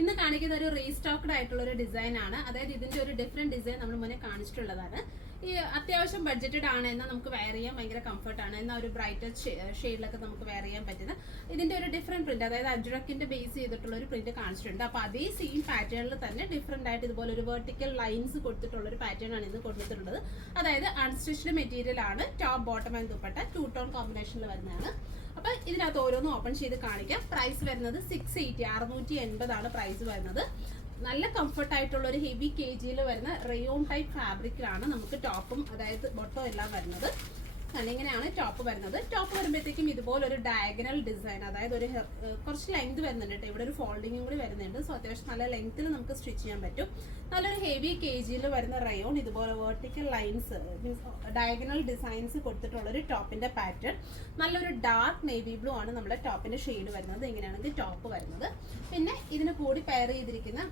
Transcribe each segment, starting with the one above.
ഇന്ന് കാണിക്കുന്ന ഒരു റീസ്റ്റോക്ഡ് ആയിട്ടുള്ള ഒരു ഡിസൈൻ ആണ്. അതായത് ഇതിന്റെ ഒരു ഡിഫറെന്റ് ഡിസൈൻ നമ്മൾ മുന്നേ കാണിച്ചിട്ടുള്ളതാണ്. ഈ അത്യാവശ്യം ബഡ്ജറ്റഡ് ആണ്, എന്നാൽ നമുക്ക് വെയർ ചെയ്യാൻ ഭയങ്കര കംഫർട്ട് ആണ്, എന്നാൽ ഒരു ബ്രൈറ്റർ ഷെയ്ഡിലൊക്കെ നമുക്ക് വെയർ ചെയ്യാൻ പറ്റുന്ന ഇതിന്റെ ഒരു ഡിഫറെന്റ് പ്രിന്റ്, അതായത് അജ്രക്കിന്റെ ബേസ് ചെയ്തിട്ടുള്ള ഒരു പ്രിന്റ് കാണിച്ചിട്ടുണ്ട്. അപ്പൊ അതേ സെയിം പാറ്റേണിൽ തന്നെ ഡിഫറെന്റ് ആയിട്ട് ഇതുപോലെ ഒരു വെർട്ടിക്കൽ ലൈൻസ് കൊടുത്തിട്ടുള്ള ഒരു പാറ്റേൺ ആണ് ഇന്ന് കൊടുത്തിട്ടുള്ളത്. അതായത് അൺസ്റ്റിച്ച്ഡ് മെറ്റീരിയൽ ആണ്. Top bottom and dupatta 2 tone കോമ്പിനേഷനിൽ വരുന്നതാണ്. അപ്പൊ ഇതിനകത്ത് ഓരോന്നും ഓപ്പൺ ചെയ്ത് കാണിക്കാം. പ്രൈസ് വരുന്നത് 680 680 ആണ് പ്രൈസ് വരുന്നത്. നല്ല കംഫർട്ട് ആയിട്ടുള്ള ഒരു ഹെവി KGയിൽ വരുന്ന റയോൺ ടൈപ്പ് ഫാബ്രിക്കിലാണ് നമുക്ക് ടോപ്പും അതായത് ബോട്ടവും എല്ലാം വരുന്നത്. ഇങ്ങനെയാണ് ടോപ്പ് വരുന്നത്. ടോപ്പ് വരുമ്പോഴത്തേക്കും ഇതുപോലെ ഒരു ഡയഗണൽ ഡിസൈൻ, അതായത് ഒരു കുറച്ച് ലെങ്ത് വരുന്നുണ്ട് കേട്ടോ. ഇവിടെ ഒരു ഫോൾഡിങ്ങും കൂടി വരുന്നുണ്ട്. സോ അത്യാവശ്യം നല്ല ലെങ്ത്തിൽ നമുക്ക് സ്റ്റിച്ച് ചെയ്യാൻ പറ്റും. നല്ലൊരു ഹെവി KGയിൽ വരുന്ന റയോൺ, ഇതുപോലെ vertical lines means diagonal designs കൊടുത്തിട്ടുള്ള ഒരു ടോപ്പിന്റെ പാറ്റേൺ. നല്ലൊരു ഡാർക്ക് നേവി ബ്ലൂ ആണ് നമ്മുടെ ടോപ്പിന്റെ ഷെയ്ഡ് വരുന്നത്. ഇങ്ങനെയാണെങ്കിൽ ടോപ്പ് വരുന്നത്. പിന്നെ ഇതിന് കൂടി പെയർ ചെയ്തിരിക്കുന്ന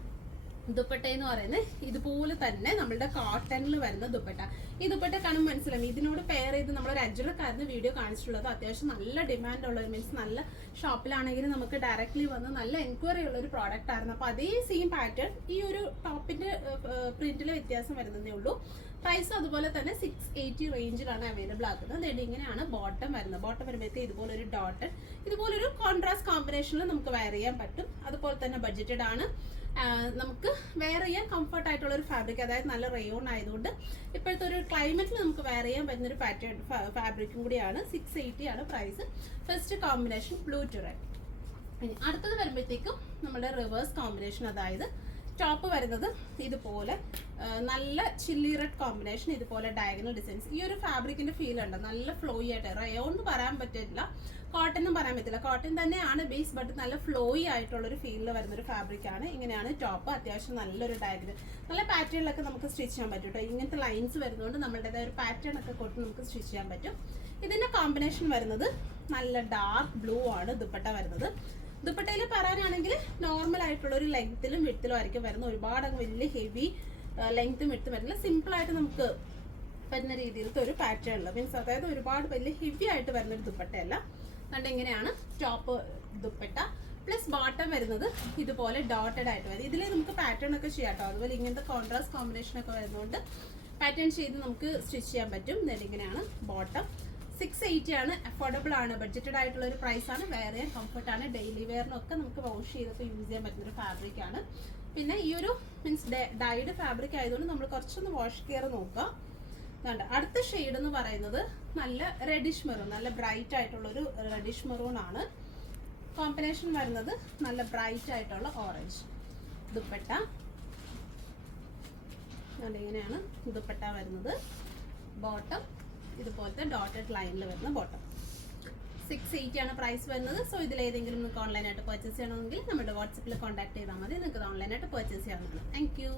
ദുപ്പട്ട എന്ന് പറയുന്നത് ഇതുപോലെ തന്നെ നമ്മളുടെ കോട്ടണിൽ വരുന്ന ദുപ്പട്ട. ഈ ദുപ്പട്ട കാണുമ്പോൾ മനസ്സിലാവും ഇതിനോട് പെയർ ചെയ്ത് നമ്മളൊരു അജ്രക്കാരന് വീഡിയോ കാണിച്ചിട്ടുള്ളത്. അത്യാവശ്യം നല്ല ഡിമാൻഡ് ഉള്ള ഒരു മീൻസ് നല്ല ഷോപ്പിലാണെങ്കിലും നമുക്ക് ഡയറക്ട്ലി വന്ന് നല്ല എൻക്വയറി ഉള്ള ഒരു പ്രോഡക്റ്റ് ആയിരുന്നു. അപ്പോൾ അതേ സെയിം പാറ്റേൺ ഈ ഒരു ടോപ്പിന്റെ പ്രിന്റിൽ വ്യത്യാസം വരുന്നതേ ഉള്ളൂ. പ്രൈസ് അതുപോലെ തന്നെ 680 റേഞ്ചിലാണ് അവൈലബിൾ ആക്കുന്നത്. ഇങ്ങനെയാണ് ബോട്ടം വരുന്നത്. ബോട്ടം വരുമ്പോഴത്തേക്ക് ഇതുപോലെ ഒരു ഡോട്ടഡ്, ഇതുപോലൊരു കോൺട്രാസ്റ്റ് കോമ്പിനേഷനിൽ നമുക്ക് വെയർ ചെയ്യാൻ പറ്റും. അതുപോലെ തന്നെ ബഡ്ജറ്റഡ് ആണ്. നമുക്ക് വെയർ ചെയ്യാൻ കംഫർട്ട് ആയിട്ടുള്ള ഒരു ഫാബ്രിക്, അതായത് നല്ല റയോൺ ആയതുകൊണ്ട് ഇപ്പോഴത്തെ ഒരു ക്ലൈമറ്റിൽ നമുക്ക് വെയർ ചെയ്യാൻ പറ്റുന്ന ഒരു പാറ്റേൺ ഫാബ്രിക്കും കൂടിയാണ്. 680 ആണ് price. First combination blue to red. ഇനി അടുത്തത് വരുമ്പോഴത്തേക്കും നമ്മുടെ റിവേഴ്സ് കോമ്പിനേഷൻ, അതായത് ടോപ്പ് വരുന്നത് ഇതുപോലെ നല്ല ചില്ലി റെഡ് കോമ്പിനേഷൻ, ഇതുപോലെ ഡയഗണൽ ഡിസൈൻസ്. ഈ ഒരു ഫാബ്രിക്കിന്റെ ഫീൽ ഉണ്ട്, നല്ല ഫ്ലോയി ആയിട്ട്. റയോൺ എന്ന് പറയാൻ പറ്റില്ല, കോട്ടൺ എന്നും പറയാൻ പറ്റില്ല. കോട്ടൺ തന്നെയാണ് ബേസ്, ബട്ട് നല്ല ഫ്ലോയി ആയിട്ടുള്ള ഒരു ഫീലിൽ വരുന്ന ഒരു ഫാബ്രിക് ആണ്. ഇങ്ങനെയാണ് ടോപ്പ്. അത്യാവശ്യം നല്ലൊരു ഡയഗണൽ, നല്ല പാറ്റേണിലൊക്കെ നമുക്ക് സ്റ്റിച്ച് ചെയ്യാൻ പറ്റും കേട്ടോ. ഇങ്ങനത്തെ ലൈൻസ് വരുന്നതുകൊണ്ട് നമ്മുടേതായ ഒരു പാറ്റേൺ ഒക്കെ കൊടുത്ത് നമുക്ക് സ്റ്റിച്ച് ചെയ്യാൻ പറ്റും. ഇതിന്റെ കോമ്പിനേഷൻ വരുന്നത് നല്ല ഡാർക്ക് ബ്ലൂ ആണ് ദുപ്പട്ട വരുന്നത്. ദുപ്പട്ടയിൽ പറയാനാണെങ്കിൽ നോർമൽ ആയിട്ടുള്ള ഒരു ലെങ്ത്തിലും വിഡ്ത്തിലും ആയിരിക്കും വരുന്നത്. ഒരുപാട് വലിയ ഹെവി ലെങ്ത്തും വിഡ്ത്തും വരുന്നില്ല. സിമ്പിൾ ആയിട്ട് നമുക്ക് വരുന്ന രീതിയിലത്തെ ഒരു പാറ്റേൺ മീൻസ് അതായത് ഒരുപാട് വലിയ ഹെവി ആയിട്ട് വരുന്ന ഒരു ദുപ്പട്ടയല്ല. അതുകൊണ്ട് എങ്ങനെയാണ് ടോപ്പ് ദുപ്പട്ട പ്ലസ് ബോട്ടം വരുന്നത് ഇതുപോലെ ഡോട്ടഡ് ആയിട്ട് വരും. ഇതിൽ നമുക്ക് പാറ്റേൺ ഒക്കെ ചെയ്യാം കേട്ടോ. അതുപോലെ ഇങ്ങനത്തെ കോൺട്രാസ്റ്റ് കോമ്പിനേഷൻ ഒക്കെ വരുന്നതുകൊണ്ട് പാറ്റേൺ ചെയ്ത് നമുക്ക് സ്റ്റിച്ച് ചെയ്യാൻ പറ്റും. ഇങ്ങനെയാണ് ബോട്ടം. 680 ആണ്. അഫോർഡബിൾ ആണ്. ബഡ്ജറ്റഡ് ആയിട്ടുള്ള ഒരു പ്രൈസ് ആണ്. വെയർ ചെയ്യാൻ കംഫർട്ട് ആണ്. ഡെയിലി വെയറിനൊക്കെ നമുക്ക് വാഷ് ചെയ്തൊക്കെ യൂസ് ചെയ്യാൻ പറ്റുന്ന ഒരു ഫാബ്രിക് ആണ്. പിന്നെ ഈ ഒരു മീൻസ് ഡൈഡ് ഫാബ്രിക് ആയതുകൊണ്ട് നമ്മൾ കുറച്ചൊന്ന് വാഷ് കെയർ നോക്കുക. അടുത്ത ഷെയ്ഡ് എന്ന് പറയുന്നത് നല്ല റെഡിഷ് മെറൂൺ, നല്ല ബ്രൈറ്റ് ആയിട്ടുള്ള ഒരു റെഡിഷ് മെറൂൺ ആണ്. കോമ്പിനേഷൻ വരുന്നത് നല്ല ബ്രൈറ്റ് ആയിട്ടുള്ള ഓറഞ്ച്. ദുപ്പട്ട ഇങ്ങനെയാണ് ദുപ്പട്ട വരുന്നത്. ബോട്ടം ഇതുപോലത്തെ ഡോട്ടഡ് ലൈനിൽ വരുന്ന ബോട്ടം. 680 ആണ് പ്രൈസ് വരുന്നത്. സോ ഇതിലേതെങ്കിലും നിങ്ങൾക്ക് ഓൺലൈനായിട്ട് പർച്ചേസ് ചെയ്യണമെങ്കിൽ നമ്മുടെ വാട്സപ്പിൽ കോൺടാക്ട് ചെയ്താൽ മതി. നിങ്ങൾക്ക് ഓൺലൈനായിട്ട് പർച്ചേസ് ചെയ്യാവുന്നതാണ്. Thank you.